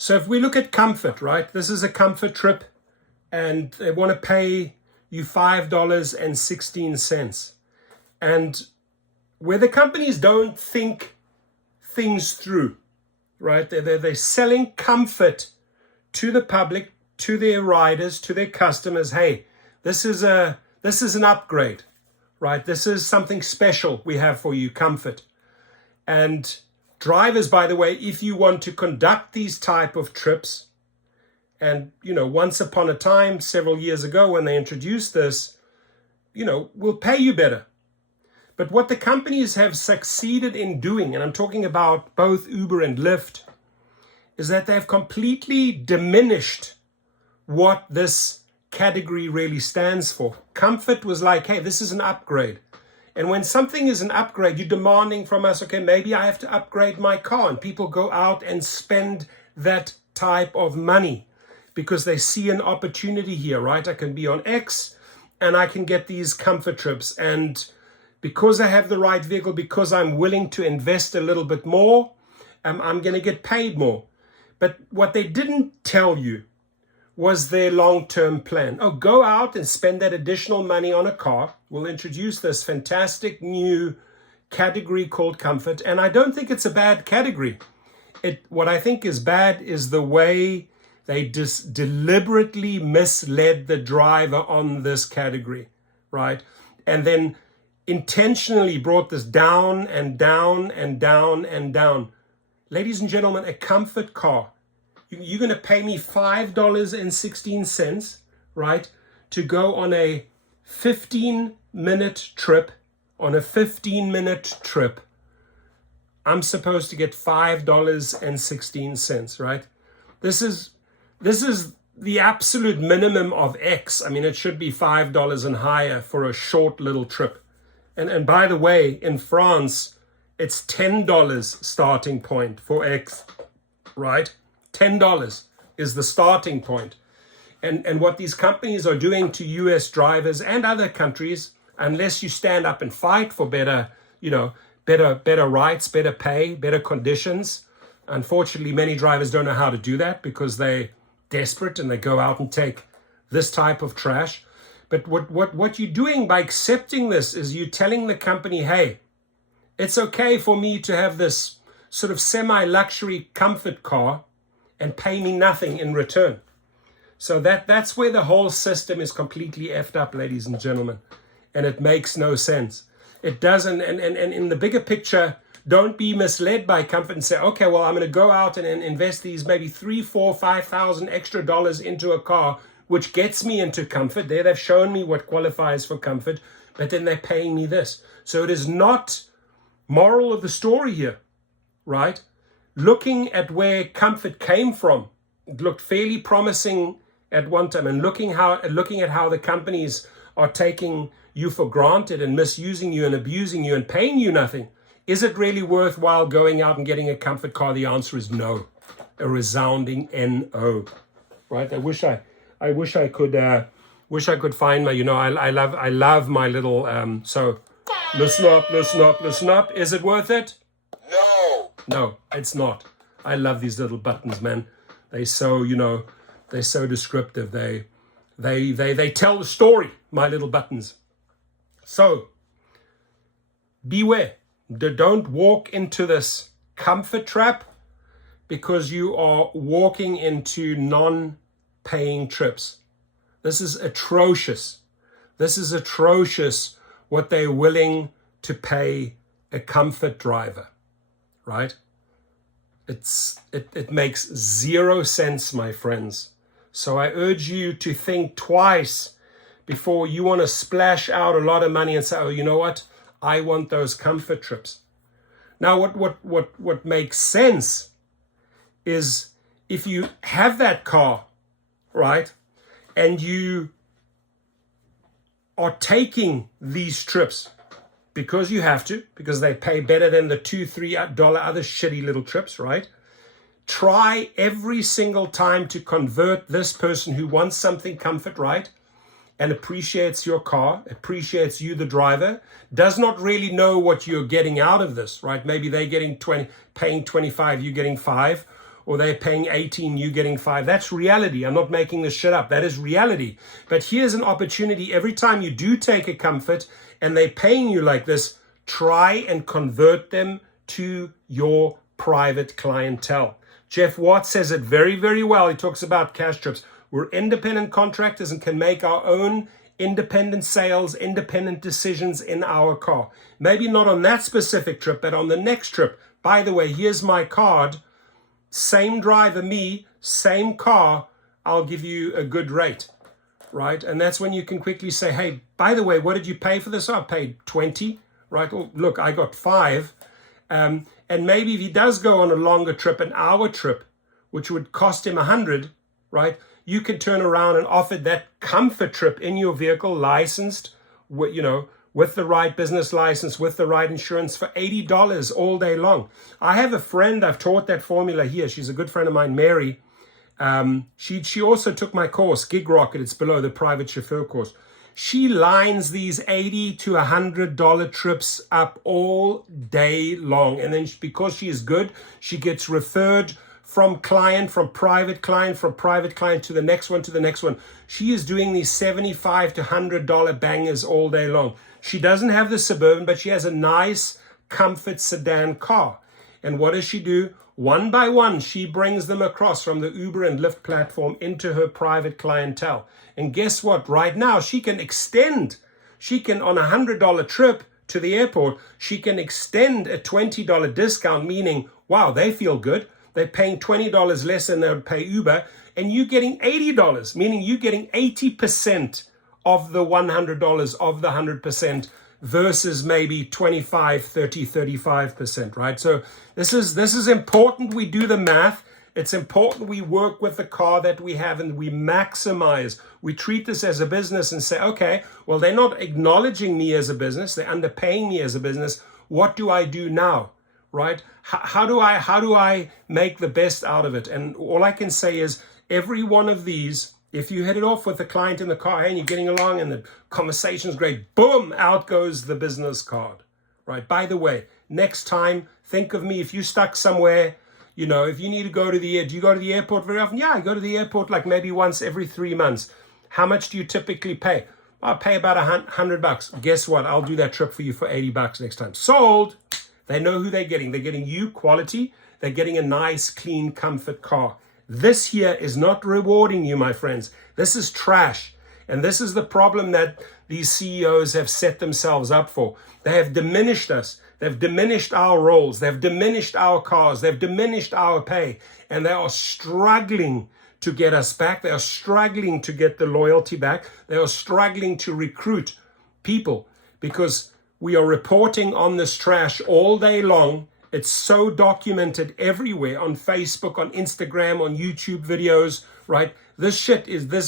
So if we look at comfort, right, this is a comfort trip and they want to pay you $5.16. And where the companies don't think things through, right, they're selling comfort to the public, to their riders, to their customers. Hey, this is an upgrade, right? This is something special we have for you, comfort. And drivers, by the way, if you want to conduct these type of trips, and, once upon a time, several years ago when they introduced this, we'll pay you better. But what the companies have succeeded in doing, and I'm talking about both Uber and Lyft, is that they've completely diminished what this category really stands for. Comfort was like, hey, this is an upgrade. And when something is an upgrade, you're demanding from us, okay, maybe I have to upgrade my car. And people go out and spend that type of money because they see an opportunity here, right? I can be on X and I can get these comfort trips. And because I have the right vehicle, because I'm willing to invest a little bit more, I'm going to get paid more. But what they didn't tell you was their long-term plan. Oh, go out and spend that additional money on a car. We'll introduce this fantastic new category called comfort. And I don't think it's a bad category. What I think is bad is the way they deliberately misled the driver on this category, right? And then intentionally brought this down and down and down and down. Ladies and gentlemen, a comfort car, you're going to pay me $5.16, right, to go on a 15-minute trip. On a 15-minute trip, I'm supposed to get $5.16, right? This is the absolute minimum of X. I mean, it should be $5 and higher for a short little trip. And by the way, in France, it's $10 starting point for X, right? $10 is the starting point. And what these companies are doing to US drivers and other countries, unless you stand up and fight for better rights, better pay, better conditions. Unfortunately, many drivers don't know how to do that because they're desperate and they go out and take this type of trash. But what you're doing by accepting this is you're telling the company, hey, it's okay for me to have this sort of semi-luxury comfort car and pay me nothing in return. So that's where the whole system is completely effed up, ladies and gentlemen. And it makes no sense. It doesn't, and in the bigger picture, don't be misled by comfort and say, okay, well, I'm going to go out and invest these maybe $3,000, $4,000, $5,000 extra dollars into a car, which gets me into comfort. There, they've shown me what qualifies for comfort, but then they're paying me this. So it is not moral of the story here, right? Looking at where comfort came from, it looked fairly promising at one time, and looking at how the companies are taking you for granted and misusing you and abusing you and paying you nothing. Is it really worthwhile going out and getting a comfort car? The answer is no, a resounding no, right? I wish I could find my, I love my little, so listen up. Is it worth it? No, it's not. I love these little buttons, man. They're so descriptive. They tell the story, my little buttons. So beware. Don't walk into this comfort trap because you are walking into non-paying trips. This is atrocious. What they're willing to pay a comfort driver, right? It makes zero sense, my friends. So I urge you to think twice before you want to splash out a lot of money and say, oh, you know what? I want those comfort trips. Now, what makes sense is if you have that car, right, and you are taking these trips because you have to, because they pay better than the $2, $3 other shitty little trips, right? Try every single time to convert this person who wants something comfort, right, and appreciates your car, appreciates you, the driver, does not really know what you're getting out of this, right? Maybe they're getting 20, paying 25, you're getting 5, or they're paying 18, you getting 5. That's reality. I'm not making this shit up. That is reality. But here's an opportunity. Every time you do take a comfort and they're paying you like this, try and convert them to your private clientele. Jeff Watt says it very, very well. He talks about cash trips. We're independent contractors and can make our own independent sales, independent decisions in our car. Maybe not on that specific trip, but on the next trip. By the way, here's my card. Same driver, me, same car, I'll give you a good rate, right? And that's when you can quickly say, hey, by the way, what did you pay for this? I paid 20, right? Oh, look, I got 5. And maybe if he does go on a longer trip, an hour trip, which would cost him 100, right? You could turn around and offer that comfort trip in your vehicle, licensed, with the right business license, with the right insurance for $80 all day long. I have a friend, I've taught that formula here. She's a good friend of mine, Mary. She also took my course, Gig Rocket. It's below the private chauffeur course. She lines these $80 to $100 trips up all day long. And then because she is good, she gets referred from private client to the next one, to the next one. She is doing these $75 to $100 bangers all day long. She doesn't have the Suburban, but she has a nice comfort sedan car. And what does she do? One by one, she brings them across from the Uber and Lyft platform into her private clientele. And guess what? Right now, she can on a $100 trip to the airport, she can extend a $20 discount, meaning, wow, they feel good. They're paying $20 less than they would pay Uber, and you're getting $80, meaning you're getting 80% of the $100 of the 100% versus maybe 25, 30, 35%, right? So this is important. We do the math. It's important we work with the car that we have and we maximize. We treat this as a business and say, okay, well, they're not acknowledging me as a business. They're underpaying me as a business. What do I do now, right? How do I make the best out of it? And all I can say is every one of these, if you hit it off with the client in the car, hey, and you're getting along and the conversation's great, boom, out goes the business card, right? By the way, next time, think of me. If you're stuck somewhere, if you need to go to do you go to the airport very often? Yeah, I go to the airport like maybe once every 3 months. How much do you typically pay? I'll pay about $100. Guess what? I'll do that trip for you for $80 next time. Sold. They know who they're getting. They're getting you quality. They're getting a nice, clean, comfort car. This here is not rewarding you, my friends. This is trash. And this is the problem that these CEOs have set themselves up for. They have diminished us. They've diminished our roles. They've diminished our cars. They've diminished our pay. And they are struggling to get us back. They are struggling to get the loyalty back. They are struggling to recruit people because we are reporting on this trash all day long. It's so documented everywhere on Facebook, on Instagram, on YouTube videos, right? This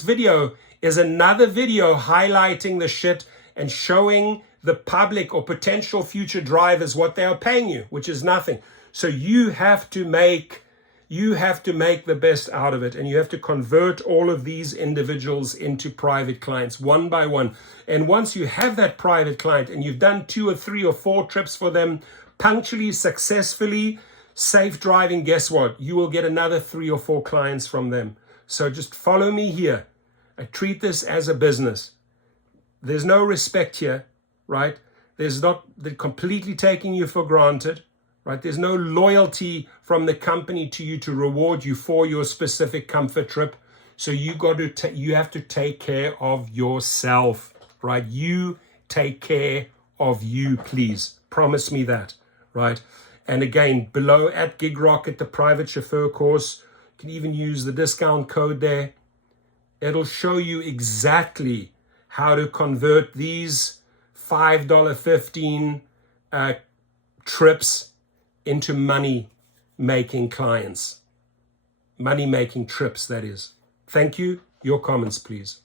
video is another video highlighting the shit and showing the public or potential future drivers what they are paying you, which is nothing. So you have to make the best out of it, and you have to convert all of these individuals into private clients one by one. And once you have that private client and you've done 2 or 3 or 4 trips for them punctually, successfully, safe driving, guess what? You will get another 3 or 4 clients from them. So just follow me here. I treat this as a business. There's no respect here, right? They're completely taking you for granted, right? There's no loyalty from the company to you to reward you for your specific comfort trip. So you have to take care of yourself, right? You take care of you, please. Promise me that, right? And again, below at Gig Rocket, the private chauffeur course, you can even use the discount code there. It'll show you exactly how to convert these $5.15 trips into money-making clients. Money-making trips, that is. Thank you. Your comments, please.